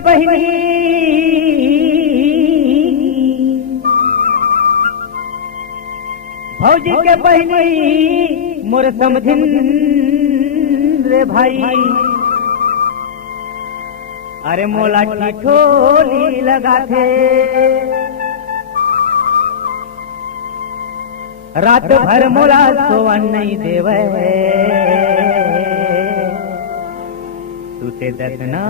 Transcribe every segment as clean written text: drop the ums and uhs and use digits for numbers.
बहिनी भौजी के बहिनी मोर समझिन रे भाई। अरे मोला ठिठोली लगा थे रात भर मोला सोवन नहीं देवे तुते दसना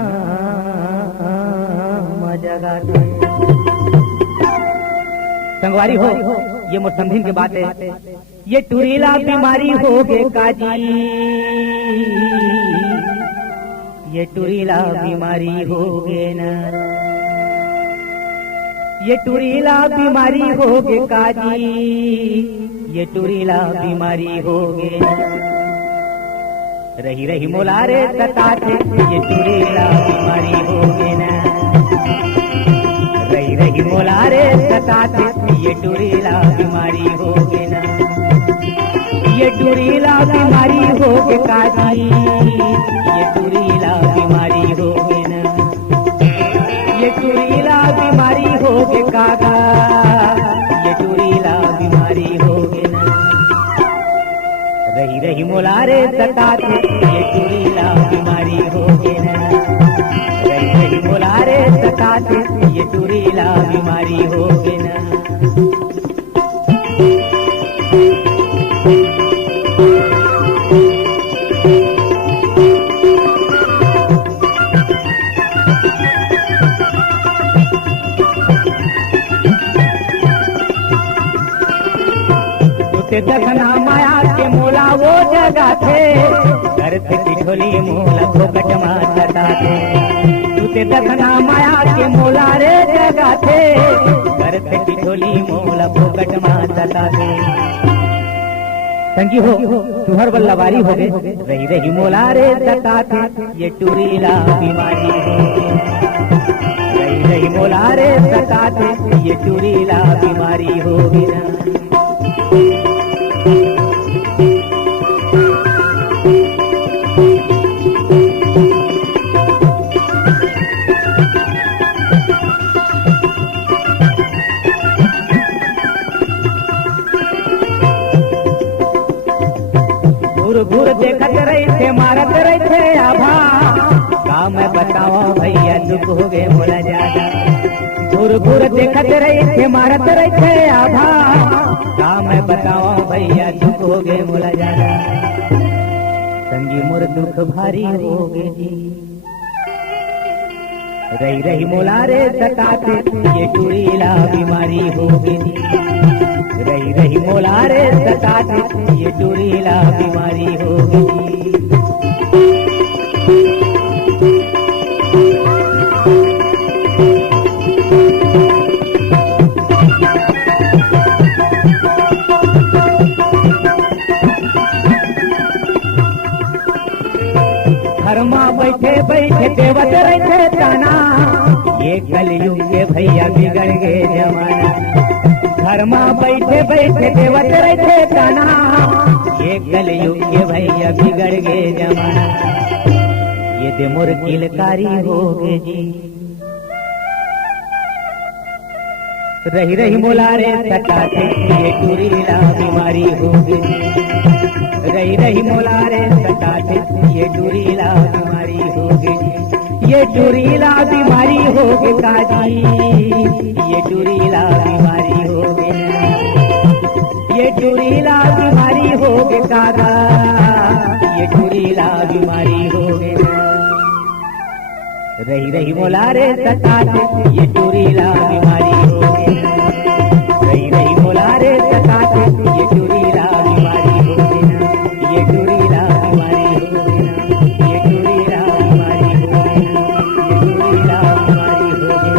जगा दे। संगवारी हो ये मोर समझिन के बात है। ये टुरीला बीमारी हो गे काजी, ये टुरीला बीमारी हो गे ना, ये टुरीला बीमारी हो गे काजी, ये टुरीला बीमारी हो गे। रही रही मोलारे सताते ये टुरीला बीमारी हो गे ना, रही रही मोलारे सताते ये टुरीला बीमारी हो गे ना, ये टुरीला बीमारी हो गे काजी, ये टुरीला बीमारी हो गे ना, ये टुरीला बीमारी हो गे कागा, ये टुरीला बीमारी हो गे ना। रही रही मोलारे सताते ये टुरीला बीमारी हो गे ना, रही रही मोलारे सताते ये टुरीला बीमारी हो गे ना। दखना माया के मोला वो जगह थे, घर से ठिठोली मोला फोकट मारता थे। तुते दखना माया के मोला रे जगह थे, घर से ठिठोली मोला फोकट मारता थे। संगी हो तुहर बल्लवारी हो गए, रही रही मोला रे सता थे ये टुरीला बीमारी हो गई, रही रही मोला रे सता थे ये टुरीला बीमारी हो गई ना। घूर देखत रही थे मारत रही थे आभा, का मैं बताओ भैया दुख हो गए मोला ज्यादा। घूर घूर देखत रही थे मारत रही थे आभा, का मैं बताओ भैया दुख हो गए मोला ज्यादा। संगी मोर दुख भारी हो गए जी, रही रही मोला रे सताते ये टुरीला बीमारी हो गई, रही रही मोला रे सताते ये टुरीला बीमारी हो गई। घर में बैठे बैठे देवत रहे ताना, ये कलयुग के भैया बिगड़ गए जमाना। घर में बैठे बैठे देवत रहे ताना, ये कलयुग के भैया बिगड़ गए जमाना। ये दे मोर किलकारी हो गे जी, रही रही मोलारे सताते ये टुरीला बीमारी हो गई, रही रही मोलारे सताते ये टुरीला बीमारी हो गई, ये टुरीला बीमारी हो गई काजी, ये टुरीला बीमारी हो गई, ये टुरीला बीमारी हो गई कागा, ये टुरीला बीमारी हो गई। रही रही मोलारे सताते ये टुरीला बीमारी हो गई, रही रही मोलारे सताते ये टुरीला बीमारी हो गई, ये टुरीला बीमारी हो गई, ये टुरीला बीमारी हो गई, ये टुरीला बीमारी हो गई।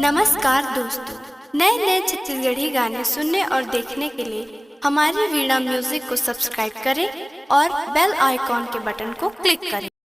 नमस्कार दोस्तों, नए नए छत्तीसगढ़ी गाने सुनने और देखने के लिए हमारी वीणा म्यूजिक को सब्सक्राइब करें और बेल आइकॉन के बटन को क्लिक करें।